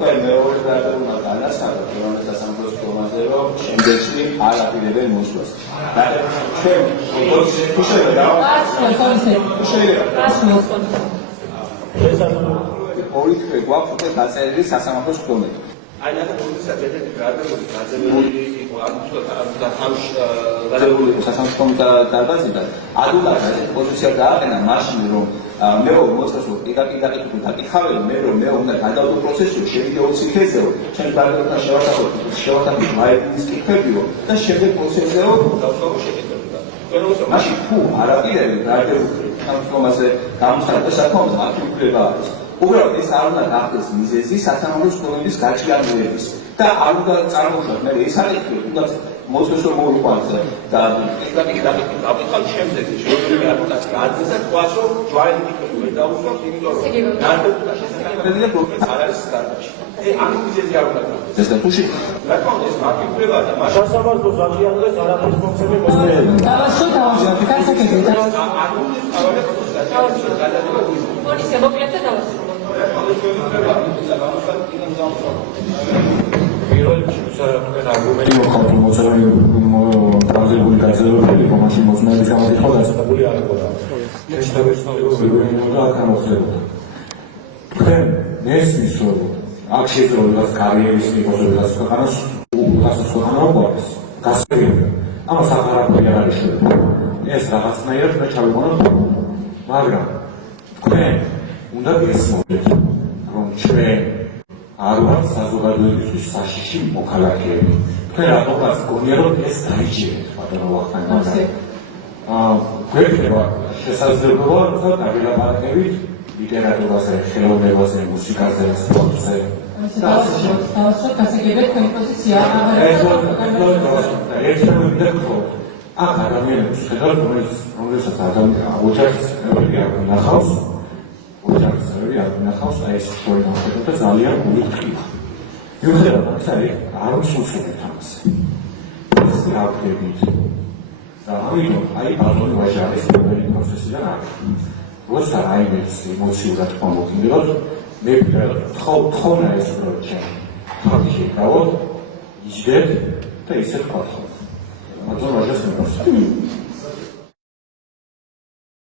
უკვე მეორე გარდაუნა განაცხადა ეროვნულ სასამართლოს ფორმაზე, რომ შემდეგში არ აპირებენ მოსვლას. ჩვენ თუ შეიძლება ორი თვე გვაქვს უკვე დაწერილი სასამართლოს ფორმაზე. აი და პოლიცია ძირითადად გარდაუნა დაწერილი იყო გადაგული სასამართლოს დარბაზიდან ადვილად პოზიცია დააყენა მაშინ რომ მე მოსწოს დაკითხავენ მე რომ მე უნდა გადავდო პროცესში შევიდე 20 ქეზეო ჩვენ გარდაუნა შევატანოთ მაინის კითხვებიო და შემდეგ პროცესზეო დავსვავო შეკითხვები მაშინ თუ არაპირები გარდაული სამსხომაზე გამოსადა საკმაოდ მარტივი უფლება არის უბრალოდ ეს არ უნდა გახდეს მიზეზი სასამართლოს ფორმების გაჩვენების და არ უნდა წარმოუშვათ მე ეს არის უნდა მოსწოს რომ მოიყვანს და დაკითხავთ შემდეგში შეიძლება არ უნდა გაზრდა თქვას რომ ჯვარი მიკროფონი დაუსვამს იმიტომ რომ ნარკოტიკა შესაძლებელი არ არის სტარტაში ანუ მიზეზი არ უნდა გახდეს და თუში რა თქმა ეს მარტივია და მაშინ სასამართლოს აღიარეს არაფრის მომცემი მოსწრები დავასრულოთ გასაკეთებია ანუ ავადე პროცესი გადადება პოლიცია მოკლედ და დავასრულოთ პირველი შევსარებენ არგუმენტი მოხდა მოწერილი გაზებული გაზრდილი კომაში მოსმენის გამოდიხო დასწრებული არ იყო და შეშტაბეშნობა განხორციელდა. თქვენ ნესმის რომ აქ შეიძლება კარიერის მიღებას ქვეყანას უგასახსოვანო გვაქვს. გასაგებია. ამას აღარაფერი არ არის შეიძლება. ეს რაღაცნაირად და ჩავიყვანოთ. მაგრამ თქვენ უნდა გესმოდეთ რომ ჩვენ არ ვართ საზოგადოებისთვის საშიში მოქალაქეები. თქვენ რატომაც გონია რომ ეს დაიჭირეთ ბატონო ვახტანგ. გვექნება შესაძლებლობა რომ დავილაპარაკებით ლიტერატურაზე, ხელოვნებაზე, მუსიკაზე, სპორტზე. დავასრულოთ გასაგებია თქვენი პოზიცია. აქ ადამიანებს ხედავთ რომელსაც ოჯახის წევრები არ ნახავს ოჯახის წევრები არ ნახავს აი ეს შორი განხეთქილება და ძალიან გული ტკივა. მიუხედავად ამისა არ უსულსებთ ამას. ეს გავხდებით და ამიტომ აი ბატონი ვაჟარის პირველი პროცესიდან არის. როცა რაიმეს ემოციურად მომოგინდოთ მე თხოვნა ეს რომ ჩვენ ხალხი შეკავოთ იჯდეთ და ისე ვქართოთ. ბატონ ვაჟას მიყავს.